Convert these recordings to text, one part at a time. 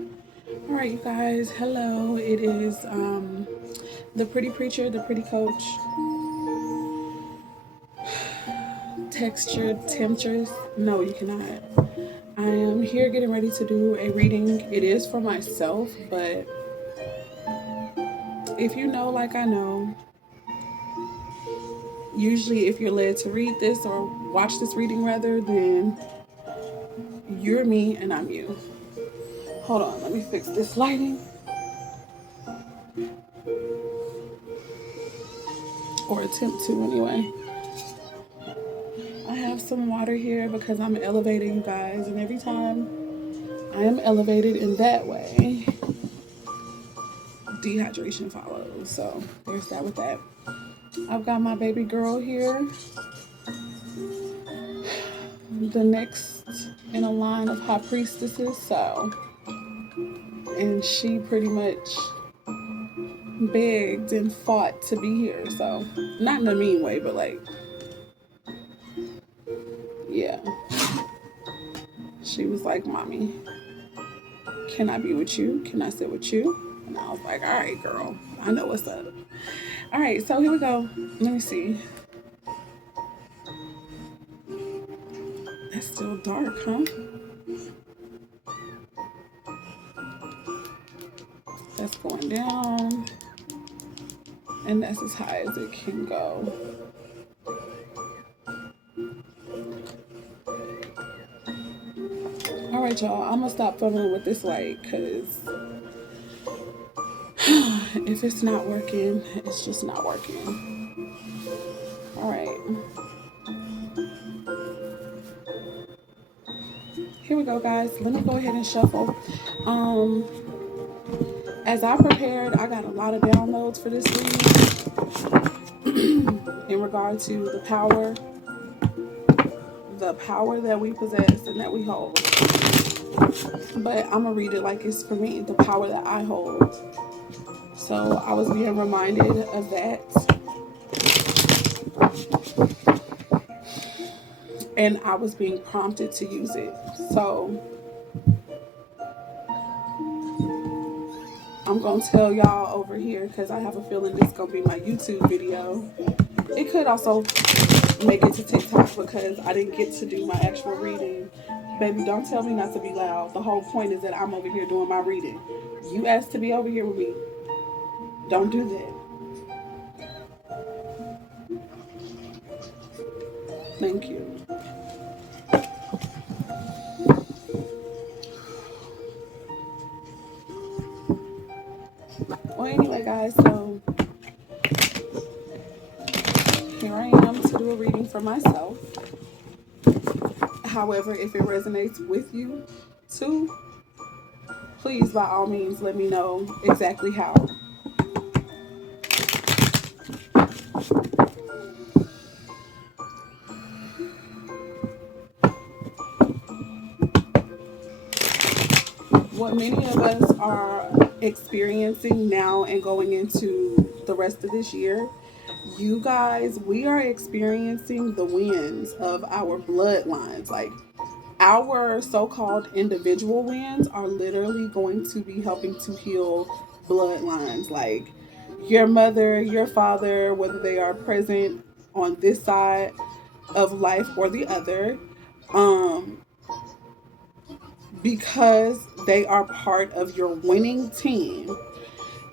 All right, you guys. Hello. It is the pretty preacher, the pretty coach, textured temptress. No, you cannot. I am here getting ready to do a reading. It is for myself, but if you know, like I know, usually if you're led to read this or watch this reading rather, then you're me and I'm you. Hold on, let me fix this lighting. Or attempt to anyway. I have some water here because I'm elevated, you guys, and every time I am elevated in that way, dehydration follows. So there's that with that. I've got my baby girl here, the next in a line of high priestesses. So, and she pretty much begged and fought to be here. So, not in a mean way, but like, yeah. She was like, "Mommy, can I be with you? Can I sit with you?" And I was like, "All right, girl, I know what's up." All right, so here we go. Let me see. It's still dark, huh? That's going down. And that's as high as it can go. All right, y'all. I'm gonna stop fumbling with this light because if it's not working, it's just not working. All right. Here we go, guys. Let me go ahead and shuffle. Um, as I prepared, I got a lot of downloads for this reading in regard to the power that we possess and that we hold. But I'm gonna read it like it's for me, the power that I hold. So I was being reminded of that. And I was being prompted to use it. So I'm gonna tell y'all over here because I have a feeling this is gonna be my YouTube video. It could also make it to TikTok because I didn't get to do my actual reading. Baby, don't tell me not to be loud. The whole point is that I'm over here doing my reading. You asked to be over here with me. Don't do that. Thank you. Well, anyway, guys, so here I am to do a reading for myself. However, if it resonates with you too, please by all means let me know exactly how. What many of us are experiencing now and going into the rest of this year, you guys, we are experiencing the winds of our bloodlines. Like our so-called individual wins are literally going to be helping to heal bloodlines. Like your mother, your father, whether they are present on this side of life or the other, um, because they are part of your winning team.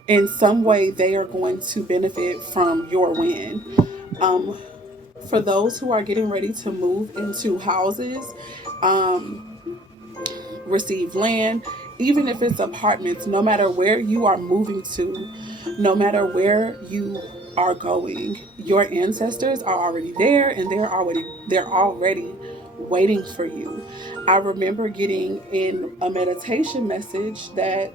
In some way, they are going to benefit from your win. Um, for those who are getting ready to move into houses, um, receive land, even if it's apartments, no matter where you are moving to, no matter where you are going, your ancestors are already there and they're already waiting for you. I remember getting in a meditation message that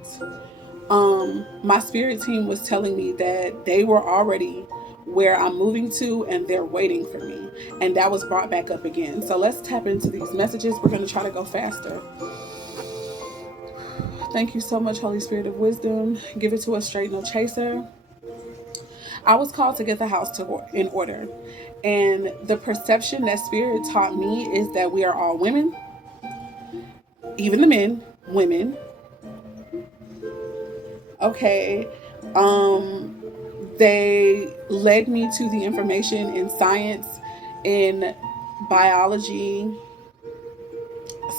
my spirit team was telling me that they were already where I'm moving to and they're waiting for me. And that was brought back up again. So let's tap into these messages. We're going to try to go faster. Thank you so much, Holy Spirit of Wisdom. Give it to us straight, no chaser. I was called to get the house in order. And the perception that Spirit taught me is that we are all women, even the men, women, Okay. Um, they led me to the information in science, in biology,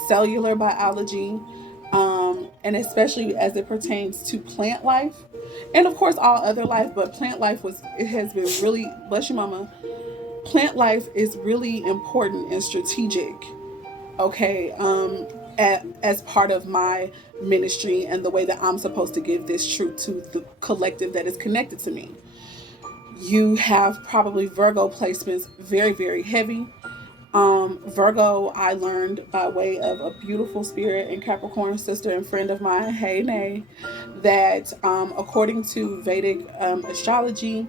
cellular biology, and especially as it pertains to plant life, and of course all other life. But plant life it has been really, bless you, mama. Plant life is really important and strategic. Okay, as part of my ministry and the way that I'm supposed to give this truth to the collective that is connected to me. You have probably Virgo placements very, very heavy. Virgo, I learned by way of a beautiful spirit and Capricorn sister and friend of mine, hey Nay, that according to Vedic astrology,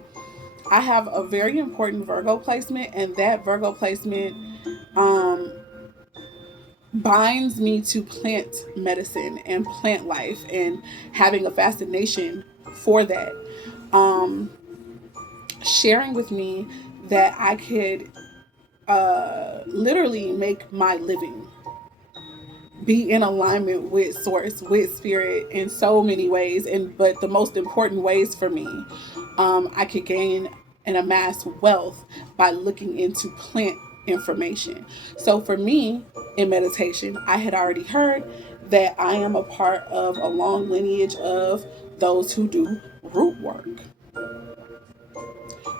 I have a very important Virgo placement, and that Virgo placement um, binds me to plant medicine and plant life and having a fascination for that. Um, Sharing with me that I could literally make my living be in alignment with source, with spirit in so many ways. And but the most important ways for me, I could gain and amass wealth by looking into plant information. So for me, in meditation, I had already heard that I am a part of a long lineage of those who do root work.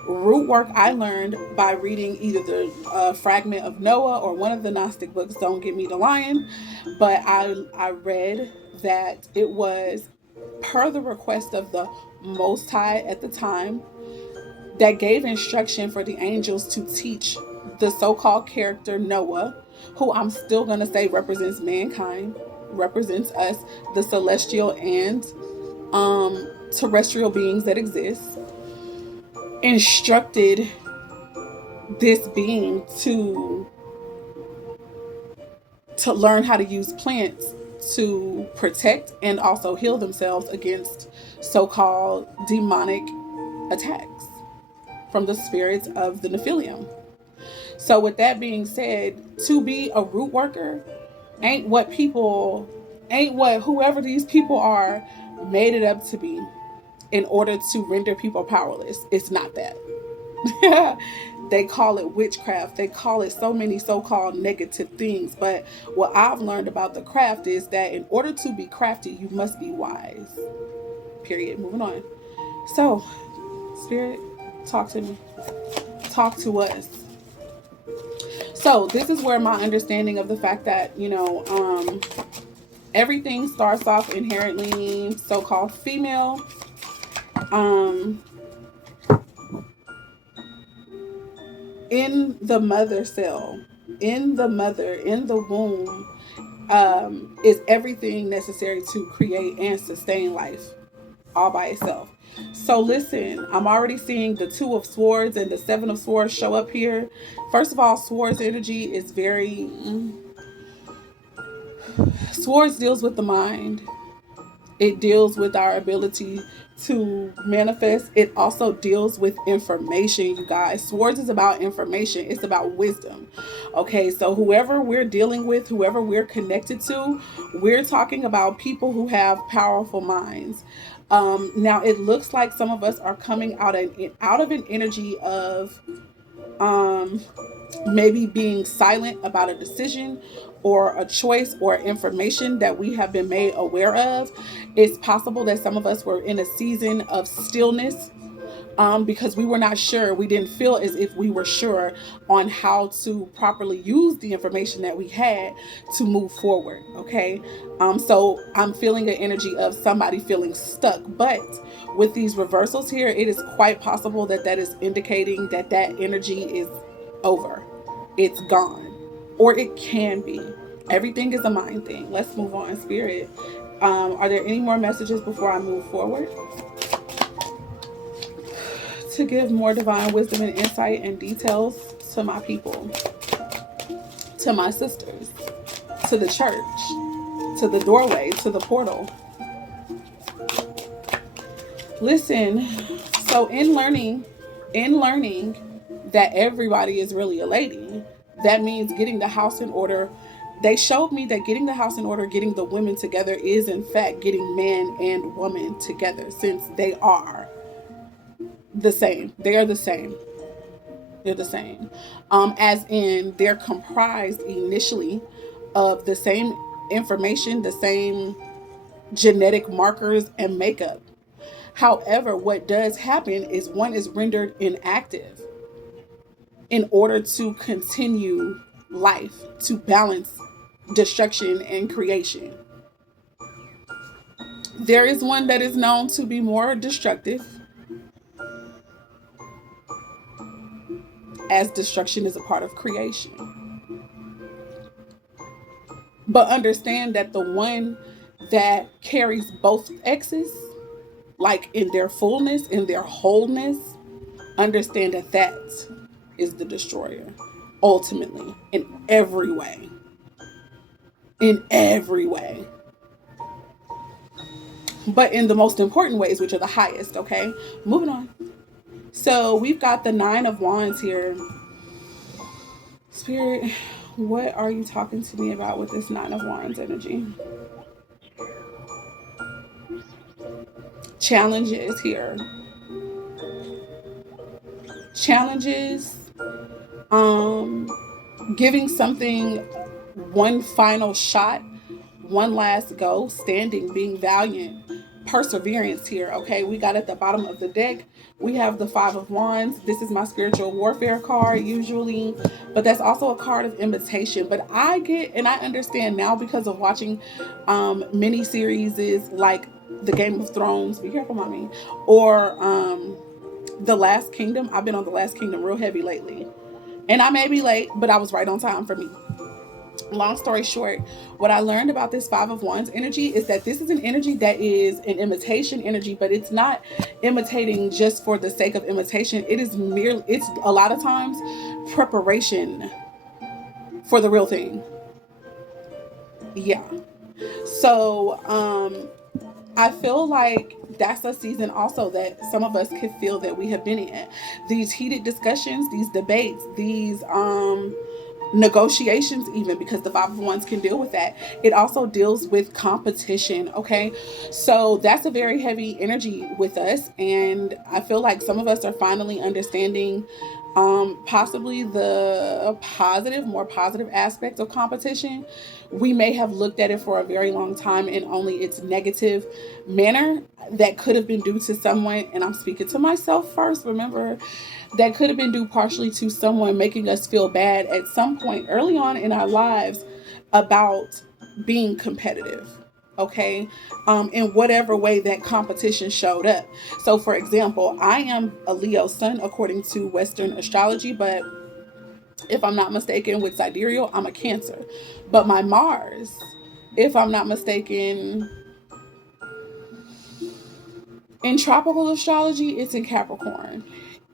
Root work I learned by reading either the fragment of Noah or one of the Gnostic books. Don't get me to lying, but I read that it was per the request of the Most High at the time that gave instruction for the angels to teach the so-called character Noah, who I'm still gonna say represents mankind, represents us, the celestial and terrestrial beings that exist, instructed this being to learn how to use plants to protect and also heal themselves against so-called demonic attacks from the spirits of the Nephilim. So with that being said, to be a root worker ain't what people ain't what whoever these people are made it up to be in order to render people powerless. It's not that. They call it witchcraft. They call it so many so-called negative things. But what I've learned about the craft is that in order to be crafty, you must be wise. Period. Moving on. So, Spirit, talk to me. Talk to us. So, this is where my understanding of the fact that, everything starts off inherently so-called female. In the mother cell, in the womb, is everything necessary to create and sustain life all by itself. So listen, I'm already seeing the Two of Swords and the Seven of Swords show up here. First of all, Swords energy is very... Swords deals with the mind. It deals with our ability to manifest. It also deals with information, you guys. Swords is about information. It's about wisdom. Okay, so whoever we're dealing with, whoever we're connected to, we're talking about people who have powerful minds. Now, it looks like some of us are coming out of an energy of maybe being silent about a decision or a choice or information that we have been made aware of. It's possible that some of us were in a season of stillness because we were not sure. We didn't feel as if we were sure on how to properly use the information that we had to move forward. Okay. So I'm feeling an energy of somebody feeling stuck. But with these reversals here, it is quite possible that that is indicating that that energy is over. It's gone. Or it can be. Everything is a mind thing. Let's move on, Spirit. Are there any more messages before I move forward? To give more divine wisdom and insight and details to my people, to my sisters, to the church, to the doorway, to the portal. Listen, so in learning that everybody is really a lady, that means getting the house in order They showed me that getting the house in order, getting the women together, is in fact getting man and woman together, since they are the same. They are the same. They're the same. As in, they're comprised initially of the same information, the same genetic markers and makeup. However, what does happen is one is rendered inactive in order to continue life, to balance destruction and creation. There is one that is known to be more destructive, as destruction is a part of creation. But understand that the one that carries both X's, like in their fullness, in their wholeness, understand that that is the destroyer, ultimately, in every way. In every way. But in the most important ways, which are the highest, okay? Moving on. So we've got the Nine of Wands here. Spirit, what are you talking to me about with this Nine of Wands energy? Challenges here. Challenges, giving something one final shot, one last go, standing, being valiant, perseverance here. Okay, we got at the bottom of the deck, we have the Five of Wands. This is my spiritual warfare card usually, but that's also a card of imitation. But I get and I understand now, because of watching mini series like the Game of Thrones, be careful mommy, or the Last Kingdom. I've been on the Last Kingdom real heavy lately, and I may be late, but I was right on time for me. Long story short, what I learned about this Five of Wands energy is that this is an energy that is an imitation energy, but it's not imitating just for the sake of imitation. It is merely, it's a lot of times preparation for the real thing. Yeah. So, I feel like that's a season also that some of us could feel that we have been in. These heated discussions, these debates, these negotiations, even, because the Five of Wands can deal with that. It also deals with competition. Okay, so that's a very heavy energy with us, and I feel like some of us are finally understanding possibly the positive, more positive aspects of competition. We may have looked at it for a very long time in only its negative manner. That could have been due to someone, and I'm speaking to myself first, remember, that could have been due partially to someone making us feel bad at some point early on in our lives about being competitive. Okay, in whatever way that competition showed up. So, for example, I am a Leo sun according to Western astrology, but if I'm not mistaken, with sidereal, I'm a Cancer. But my Mars, if I'm not mistaken, in tropical astrology, it's in Capricorn.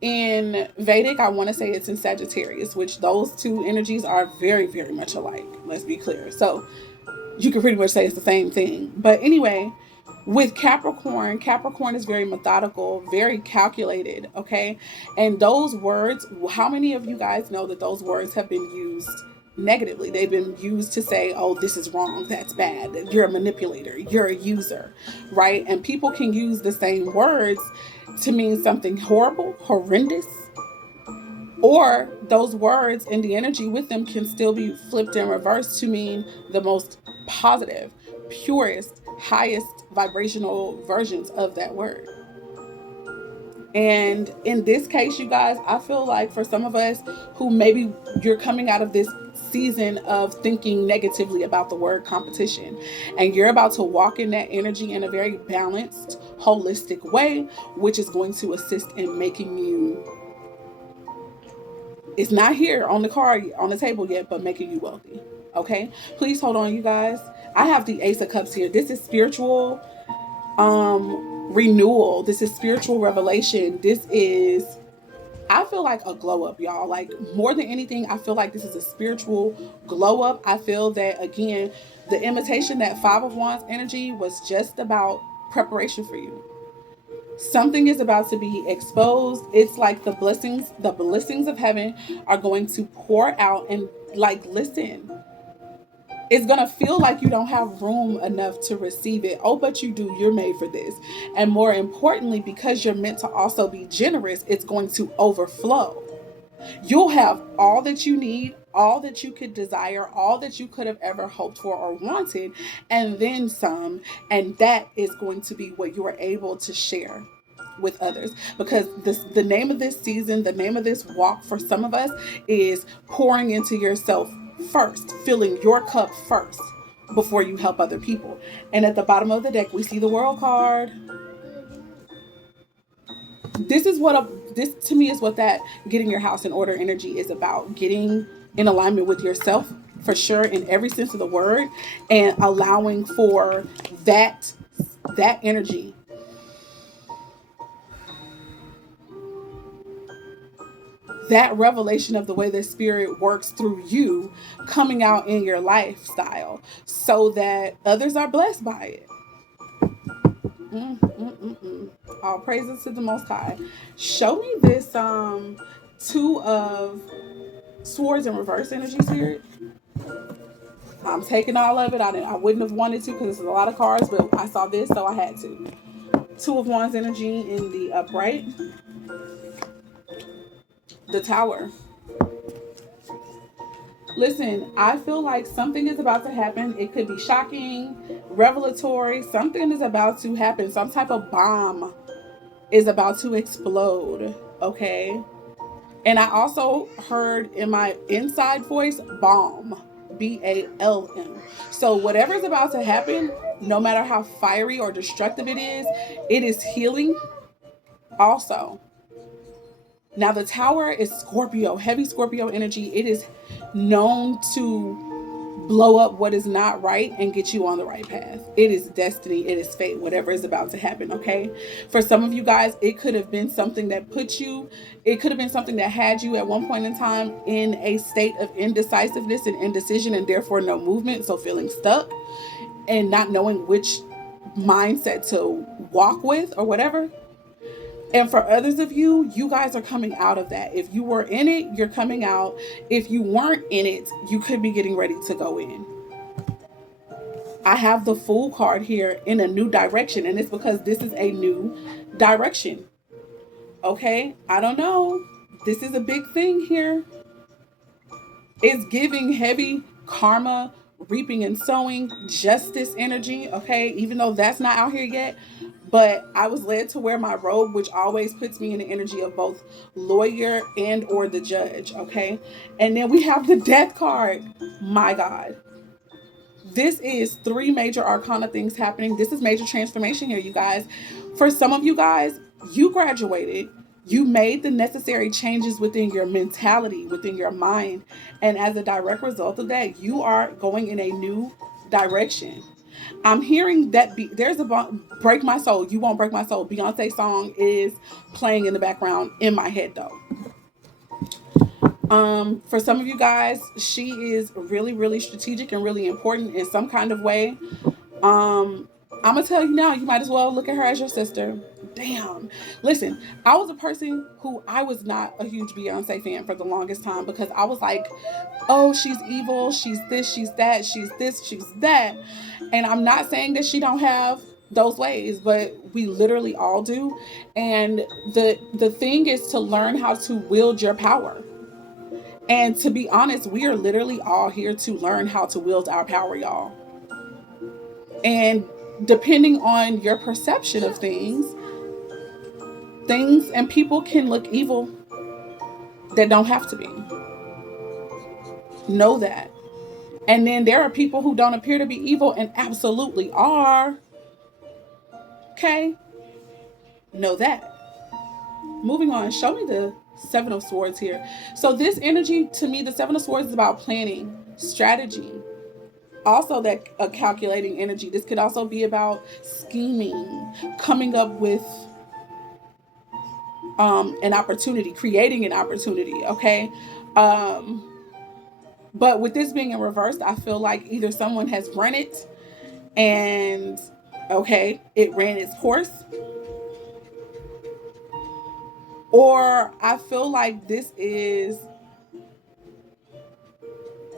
In Vedic, I want to say it's in Sagittarius, which those two energies are very, very much alike. Let's be clear. So you can pretty much say it's the same thing. But anyway, with Capricorn, Capricorn is very methodical, very calculated, okay? And those words, how many of you guys know that those words have been used negatively? They've been used to say, oh, this is wrong, that's bad, you're a manipulator, you're a user, right? And people can use the same words to mean something horrible, horrendous, or those words and the energy with them can still be flipped and reversed to mean the most positive, purest, highest vibrational versions of that word. And in this case, you guys, I feel like for some of us who maybe you're coming out of this season of thinking negatively about the word competition, and you're about to walk in that energy in a very balanced, holistic way, which is going to assist in making you, it's not here on the card, on the table yet, but making you wealthy. Okay, please hold on, you guys. I have the Ace of Cups here. This is spiritual renewal. This is spiritual revelation. This is, I feel like, a glow up, y'all. Like, more than anything, I feel like this is a spiritual glow up. I feel that, again, the imitation, that Five of Wands energy was just about preparation for you. Something is about to be exposed. It's like the blessings of heaven are going to pour out. And like, listen, It's going to feel like you don't have room enough to receive it. Oh, but you do. You're made for this. And more importantly, because you're meant to also be generous, it's going to overflow. You'll have all that you need, all that you could desire, all that you could have ever hoped for or wanted, and then some. And that is going to be what you are able to share with others. Because the name of this season, the name of this walk for some of us is pouring into yourself first, filling your cup first before you help other people. And at the bottom of the deck, we see the World card. This to me is what that getting your house in order energy is about. Getting in alignment with yourself for sure in every sense of the word, and allowing for that energy, that revelation of the way the spirit works through you coming out in your lifestyle so that others are blessed by it. All praises to the Most High. Show me this two of swords in reverse energy, spirit. I'm taking all of it. I wouldn't have wanted to because there's a lot of cards, but I saw this, so I had to. Two of Wands energy in the upright. The Tower. Listen, I feel like something is about to happen. It could be shocking, revelatory. Something is about to happen. Some type of bomb is about to explode. Okay. And I also heard in my inside voice, balm. BALM. So whatever is about to happen, no matter how fiery or destructive it is healing also. Now the Tower is Scorpio, heavy Scorpio energy. It is known to blow up what is not right and get you on the right path. It is destiny, it is fate, whatever is about to happen, okay? For some of you guys, it could have been something that it could have been something that had you at one point in time in a state of indecisiveness and indecision and therefore no movement, so feeling stuck and not knowing which mindset to walk with or whatever. And for others of you, you guys are coming out of that. If you were in it, you're coming out. If you weren't in it, you could be getting ready to go in. I have the Fool card here in a new direction, and it's because this is a new direction. Okay? I don't know. This is a big thing here. It's giving heavy karma, reaping and sowing, justice energy. Okay? Even though that's not out here yet. But I was led to wear my robe, which always puts me in the energy of both lawyer and or the judge, okay? And then we have the Death card. My God. This is three major arcana things happening. This is major transformation here, you guys. For some of you guys, you graduated. You made the necessary changes within your mentality, within your mind. And as a direct result of that, you are going in a new direction. I'm hearing that there's Break My Soul, You Won't Break My Soul. Beyonce song is playing in the background in my head though. For some of you guys, she is really, really strategic and really important in some kind of way. I'm gonna tell you now, you might as well look at her as your sister. Damn. Listen, I was a person who I was not a huge Beyonce fan for the longest time because I was like, oh, she's evil, she's this, she's that, she's this, she's that. And I'm not saying that she don't have those ways, but we literally all do. And the thing is to learn how to wield your power. And to be honest, we are literally all here to learn how to wield our power, y'all. And depending on your perception of things and people can look evil that don't have to be. Know that. And then there are people who don't appear to be evil and absolutely are. Okay? Know that. Moving on, show me the Seven of Swords here. So this energy, to me, the Seven of Swords is about planning, strategy. Also that calculating energy. This could also be about scheming, coming up with an opportunity, creating an opportunity, okay? But with this being in reverse, I feel like either someone has run it and, okay, it ran its course. Or I feel like this is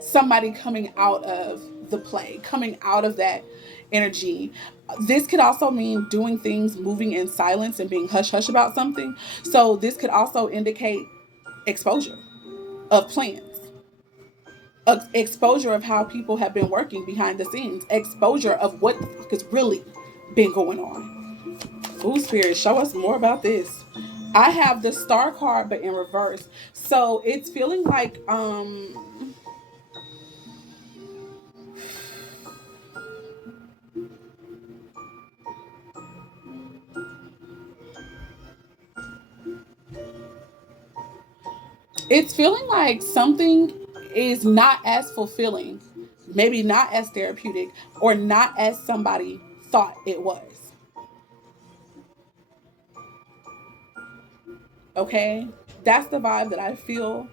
somebody coming out of the play, coming out of that energy. This could also mean doing things, moving in silence and being hush hush about something. So this could also indicate exposure of plans, exposure of how people have been working behind the scenes, exposure of what the fuck has really been going on. Ooh, Spirit, show us more about this. I have the star card, but in reverse. So it's feeling like it's feeling like something is not as fulfilling, maybe not as therapeutic, or not as somebody thought it was. Okay? That's the vibe that I feel.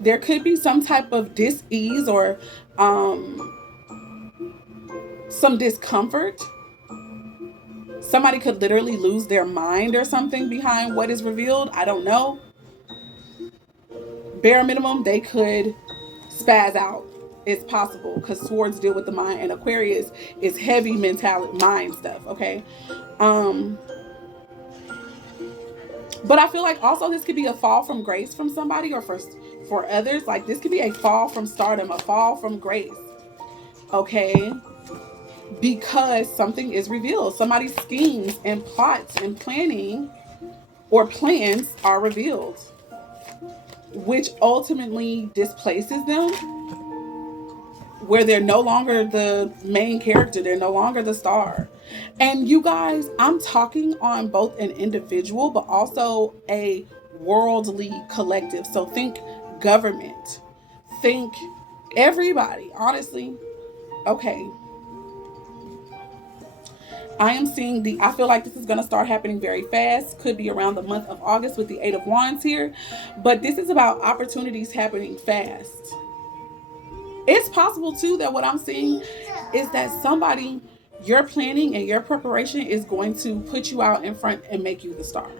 There could be some type of dis-ease or um, some discomfort. Somebody could literally lose their mind or something behind what is revealed. I don't know. Bare minimum, they could spaz out. It's possible because swords deal with the mind, and Aquarius is heavy mentality, mind stuff. Okay, um, but I feel like also this could be a fall from grace from somebody, or for others. Like this could be a fall from stardom, a fall from grace. Okay, because something is revealed. Somebody's schemes and plots and planning or plans are revealed, which ultimately displaces them, where they're no longer the main character, they're no longer the star. And you guys, I'm talking on both an individual but also a worldly collective. So think government, think everybody, honestly. Okay, I am seeing I feel like this is going to start happening very fast. Could be around the month of August with the Eight of Wands here. But this is about opportunities happening fast. It's possible too that what I'm seeing is that somebody, your planning and your preparation is going to put you out in front and make you the star.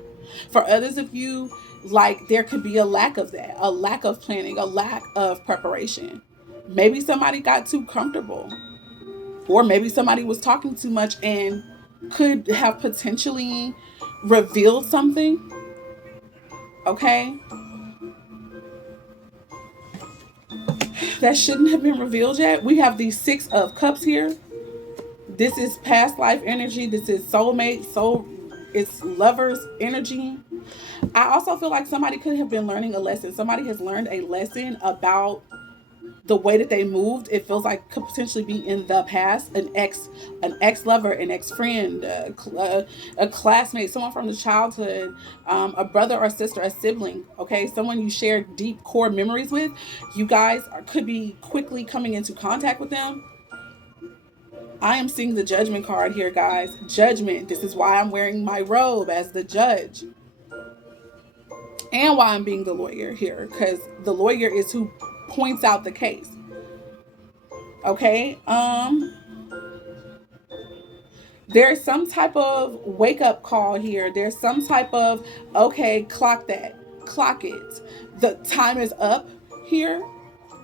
For others of you, like there could be a lack of that, a lack of planning, a lack of preparation. Maybe somebody got too comfortable, or maybe somebody was talking too much and could have potentially revealed something. Okay, that shouldn't have been revealed yet. We have the Six of Cups here. This is past life energy. This is soulmate, it's lovers energy. I also feel like somebody could have been learning a lesson. Somebody has learned a lesson about the way that they moved. It feels like could potentially be in the past. An ex lover, an ex friend, a classmate, someone from the childhood, a brother or sister, a sibling. Okay, someone you share deep core memories with. You guys could be quickly coming into contact with them. I am seeing the judgment card here, guys. Judgment. This is why I'm wearing my robe as the judge. And why I'm being the lawyer here. Because the lawyer is who points out the case. Okay? There's some type of wake up call here. There's some type of, okay, clock that. Clock it. The time is up here.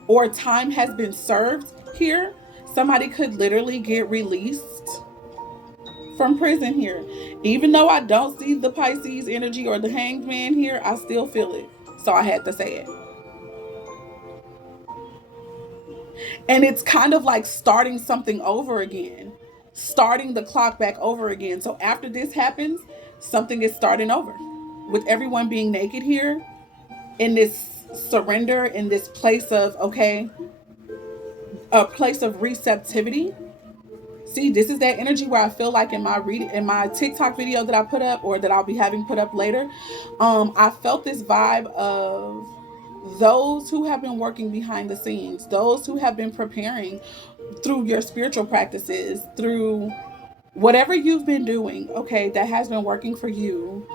Or time has been served here. Somebody could literally get released from prison here. Even though I don't see the Pisces energy or the hanged man here, I still feel it. So I had to say it. And it's kind of like starting something over again, starting the clock back over again. So after this happens, something is starting over with everyone being naked here in this surrender, in this place of, okay, a place of receptivity. See, this is that energy where I feel like in my TikTok video that I put up, or that I'll be having put up later, I felt this vibe of those who have been working behind the scenes, those who have been preparing through your spiritual practices, through whatever you've been doing, okay, that has been working for you.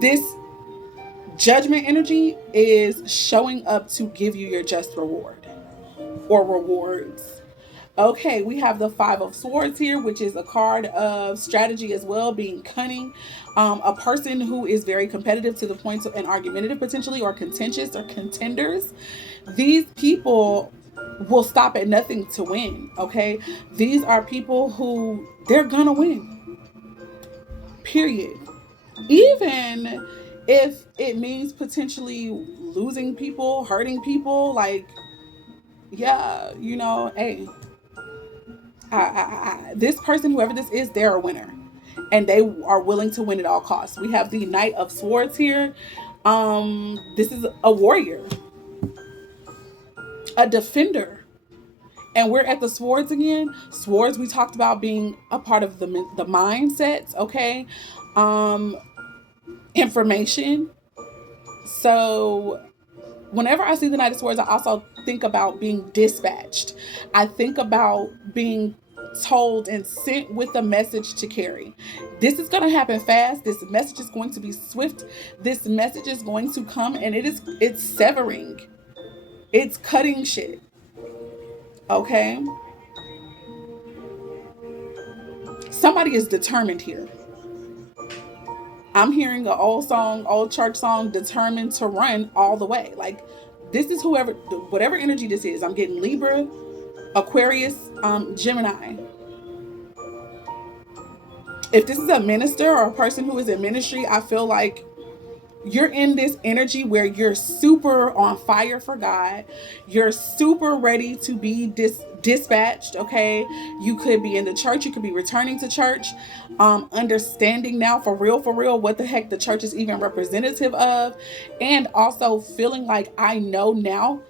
This judgment energy is showing up to give you your just reward or rewards. Okay, we have the Five of Swords here, which is a card of strategy as well, being cunning. A person who is very competitive to the point of and argumentative potentially, or contentious or contenders. These people will stop at nothing to win. Okay, these are people who they're gonna win. Period. Even if it means potentially losing people, hurting people, like yeah, hey, this person, whoever this is, they're a winner, and they are willing to win at all costs. We have the Knight of Swords here. This is a warrior, a defender, and we're at the swords again. Swords, we talked about being a part of the mindsets. Okay, um, information. So whenever I see the Knight of Swords, I also think about being dispatched. I think about being told and sent with a message to carry. This is going to happen fast. This message is going to be swift. This message is going to come, and it's severing. It's cutting shit. Okay? Somebody is determined here. I'm hearing an old song, old church song, determined to run all the way. Like, this is whoever, whatever energy this is. I'm getting Libra, Aquarius, Gemini. If this is a minister or a person who is in ministry, I feel like you're in this energy where you're super on fire for God. You're super ready to be dispatched. Okay, you could be in the church. You could be returning to church, understanding now for real, what the heck the church is even representative of, and also feeling like I know now.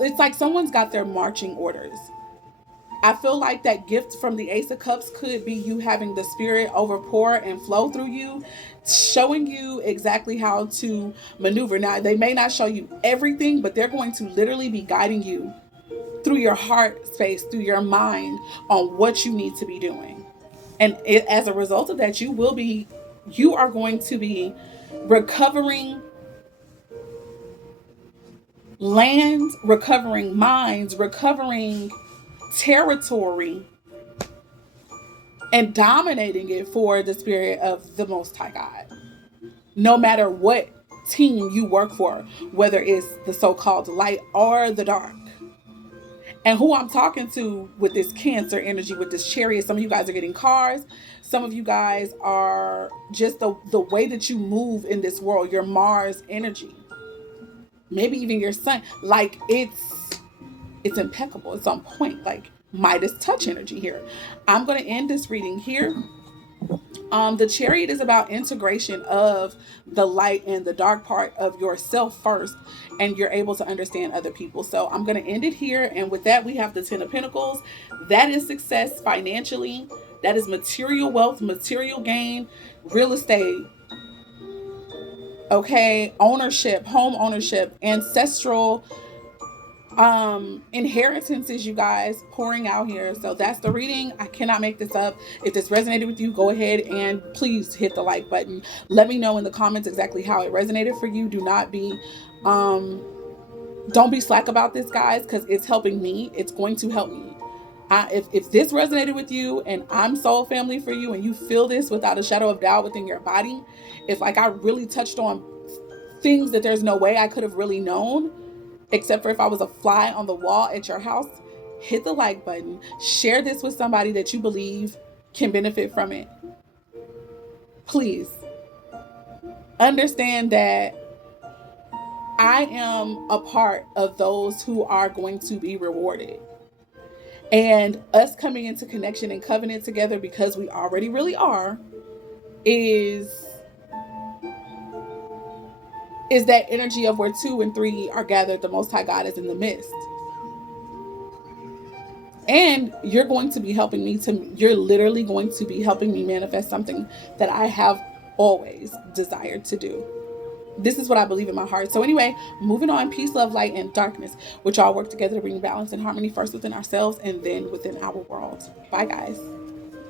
It's like someone's got their marching orders. I feel like that gift from the Ace of Cups could be you having the Spirit overpour and flow through you, showing you exactly how to maneuver. Now, they may not show you everything, but they're going to literally be guiding you through your heart space, through your mind, on what you need to be doing. And as a result of that, you are going to be recovering land, recovering minds, recovering territory, and dominating it for the Spirit of the Most High God. No matter what team you work for, whether it's the so-called light or the dark. And who I'm talking to with this Cancer energy, with this Chariot, some of you guys are getting cars. Some of you guys are just the way that you move in this world, your Mars energy. Maybe even your sun. Like, it's impeccable. It's on point. Like Midas touch energy here. I'm going to end this reading here. The Chariot is about integration of the light and the dark part of yourself first, and you're able to understand other people. So I'm going to end it here. And with that, we have the Ten of Pentacles. That is success financially. That is material wealth, material gain, real estate. Okay, ownership, home ownership, ancestral inheritances, you guys, pouring out here. So that's the reading. I cannot make this up. If this resonated with you, go ahead and please hit the like button. Let me know in the comments exactly how it resonated for you. Don't be slack about this, guys, because it's helping me. It's going to help me. If this resonated with you and I'm soul family for you, and you feel this without a shadow of doubt within your body, if like I really touched on things that there's no way I could have really known, except for if I was a fly on the wall at your house, hit the like button. Share this with somebody that you believe can benefit from it. Please understand that I am a part of those who are going to be rewarded. And us coming into connection and covenant together, because we already really are, is that energy of where 2 and 3 are gathered, the Most High God is in the midst. And you're literally going to be helping me manifest something that I have always desired to do. This is what I believe in my heart. So anyway, moving on, peace, love, light, and darkness, which all work together to bring balance and harmony, first within ourselves and then within our world. Bye, guys.